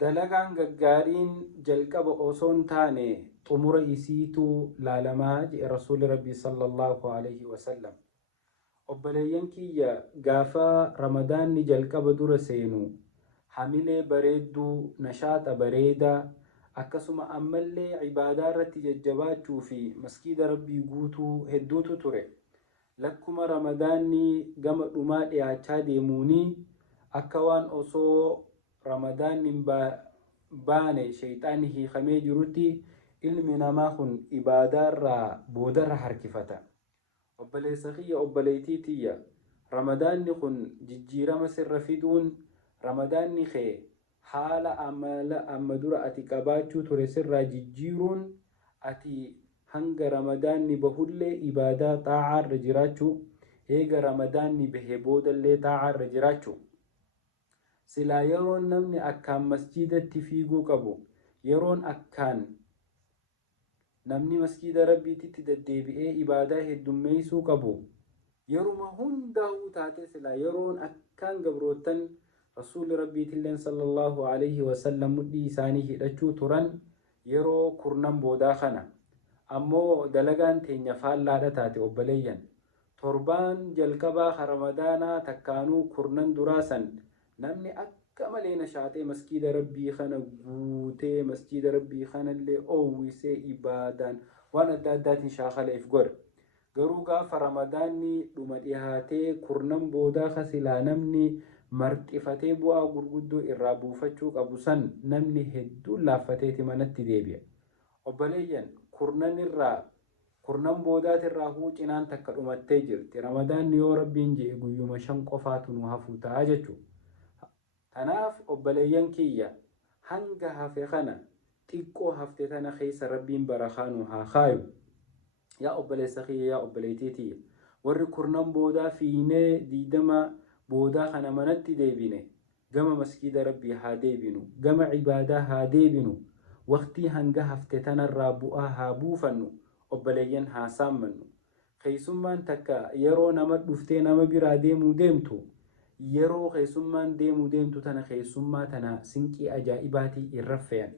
dalagaan gaggaarin jalqaba osoon taane xumura isiitu laalamaa jedhe rasuuli rabbii sallallahu alaihi wasallam. obboleeyyan kiyya gaafa ramadaanni jalqaba dura seenu hamilee bareedduu nashaaxa bareedaa akkasuma ammallee ibaadaa irratti jajjabaachuu fi maskiida rabbii guutuu hedduutu ture. lakkuma ramadaanni gama dhumaa dhiyaachaa deemuunii akka waan osoo ramadaanni baane shayxaanni hiikamee jirutti ilmi namaa kun ibaadaarraa boodarra harkifata. obboleessa kiyya obboleettii tiyya ramadaanni kun jijjiirama sirra fiduun ramadaanni kee haala amala amma dura ati qabaachuu ture sirraa jijjiiruun ati hanga ramadaanni bahullee ibaadaa xaacaarra jiraachuu eega ramadaanni bahee boodallee xaacaarra jiraachuu. silaa yeroon namni akkaan masjiidatti fiiguu qabu yeroon akkaan namni maskiida rabbiititti deddeebi'ee ibaadaa heddummeessuu qabu yeruma hundaa'uu taate silaa yeroon akkaan gabrootan rasuuli rabbiitilleen sallallahu alaihi wasallam mudhii isaanii hidhachuu turan yeroo kurnan boodaa kana. ammoo dalagaan teenya faallaadha taate obboleeyyan torbaan jalqabaa ramadaanaa takkaanuu kurnan duraasan namni akka malee nashaatee maskiida rabbii kana guutee maskiida rabbii kanallee oowwisee ibaadaan waan adda addaatiin shaakaleef godha. garuu gaafa ramadaanni dhuma dhihaatee kurnan boodaa kasilaa namni marxifatee bu'aa gurguddoo irraa buufachuu qabu san namni hedduun laaffateeti manatti deebi'a. obboleeyyan kurnan boodaatirraa huucinaan takka dhumattee jirti. ramadaanni yoo rabbiin jedhe guyyuma 5 qofaatu nu hafuu ta'a jechuudha. kanaaf obboleeyyan kiyya hanga hafe kana xiqqoo hafte tana keessa rabbiin barakaa nu haa kaayu. yaa obboleessa kiyya yaa obboleettii tiyya warri kurnan boodaa fiinee 20 boodaa kana manatti deebine gama maskiida rabbii haa deebinu gama ibaadaa haa deebinu waqtii hanga hafte tanarraa bu'aa haa buufannu obboleeyyan haa saammannu. keessummaan takka yeroo nama dhuftee nama biraa deemuu deemtu yeroo keessummaan deemuu deemtu tana keessummaa tana sinqii ajaa'ibaatii irra fe'an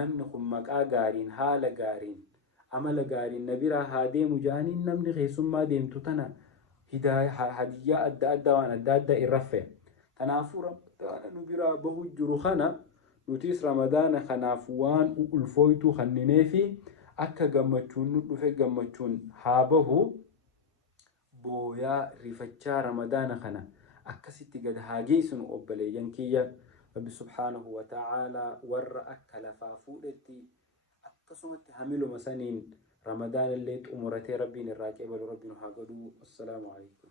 namni kun maqaa gaariin haala gaariin amala gaariin na biraa haa deemu jedhaniin namni keessummaa deemtu tana hadiyyaa adda addaa waan adda addaa irra fe'an. kanaafuu ramadaana nu biraa bahuu jiru kana nutis ramadaana kanaaf waan ulfooytuu kanninee fi akka gammachuun nu dhufe gammachuun haa bahu booyaa rifachaa ramadaana kana akkasitti gad haa geessinu obboleeyyan kiyya. rabbi subhaanahu wa ta'aalaa warra akka lafaa fuudhetti akkasumatti hamiluma saniin ramadaana illee xumuratee rabbiin irraa qeebalu rabbiin haa godhu. assalaamu alaikum.